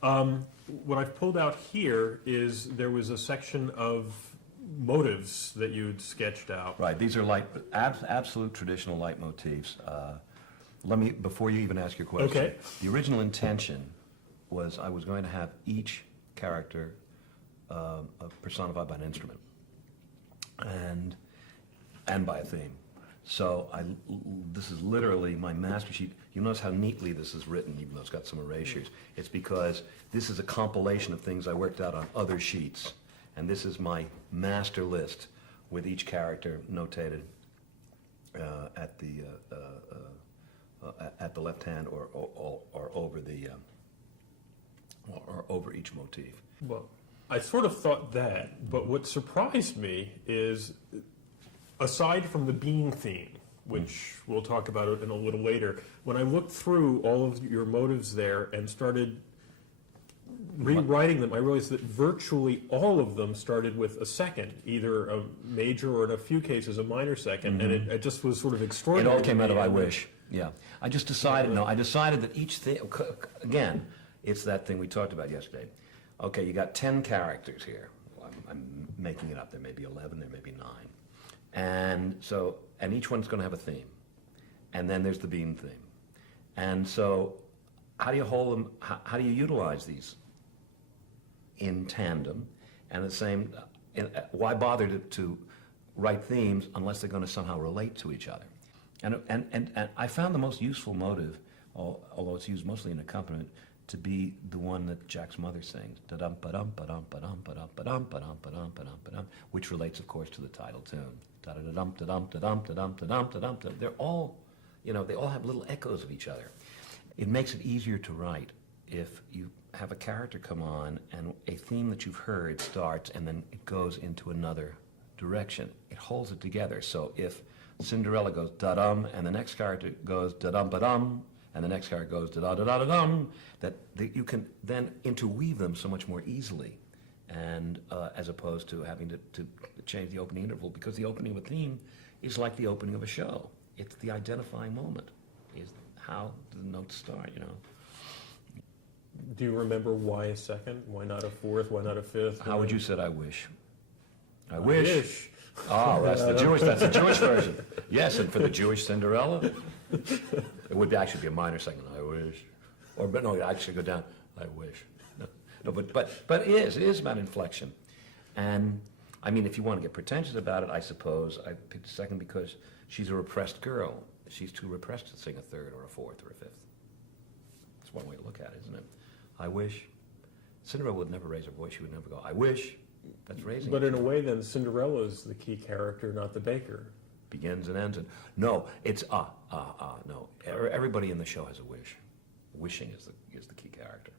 What I've pulled out here is there was a section of motives that you'd sketched out. Right, these are absolute traditional leitmotifs. Before you even ask your question, Okay. The original intention was I was going to have each character personified by an instrument and by a theme. So this is literally my master sheet. You notice how neatly this is written, even though it's got some erasures. It's because this is a compilation of things I worked out on other sheets. And this is my master list with each character notated at the left hand or over or over each motif. Well, I sort of thought that, but what surprised me is, aside from the bean theme, which we'll talk about it in a little later, when I looked through all of your motives there and started rewriting them, I realized that virtually all of them started with a second, either a major or in a few cases a minor second, and it just was sort of extraordinary. It all came out of I wish. Yeah, I just decided. No, I decided that each thing. Again, it's that thing we talked about yesterday. Okay, you got 10 characters here. Well, I'm making it up. There may be 11. There may be 9, and each one's going to have a theme, and then there's the beam theme, and so how do you hold them? How do you utilize these in tandem? And the same, why bother to write themes unless they're going to somehow relate to each other? And I found the most useful motive, although it's used mostly in accompaniment, to be the one that Jack's mother sings, da-dum ba-dum ba-dum ba-dum ba-dum ba-dum ba-dum ba-dum ba-dum ba-dum, which relates, of course, to the title tune. Da-da-da-dum da-dum da-dum da-dum da-dum da-dum. They're all, they all have little echoes of each other. It makes it easier to write if you have a character come on and a theme that you've heard starts and then it goes into another direction. It holds it together. So if Cinderella goes da-dum and the next character goes da-dum ba-dum and the next character goes da-da-da-da-dum, that you can then interweave them so much more easily, and as opposed to having to change the opening interval, because the opening of a theme is like the opening of a show. It's the identifying moment. Is how the notes start, Do you remember why a second? Why not a fourth? Why not a fifth? How would you say I wish? I wish. Oh, that's the Jewish version. Yes, and for the Jewish Cinderella, it would actually be a minor second, I wish. But no, it actually go down, I wish. No, but it is about inflection. And I mean, if you want to get pretentious about it, I suppose I picked a second because she's a repressed girl. She's too repressed to sing a third or a fourth or a fifth. That's one way to look at it, isn't it? I wish. Cinderella would never raise her voice. She would never go, I wish. That's raising. But in a way, then, Cinderella's the key character, not the baker. Begins and ends. No, it's no. Everybody in the show has a wish. Wishing is the key character.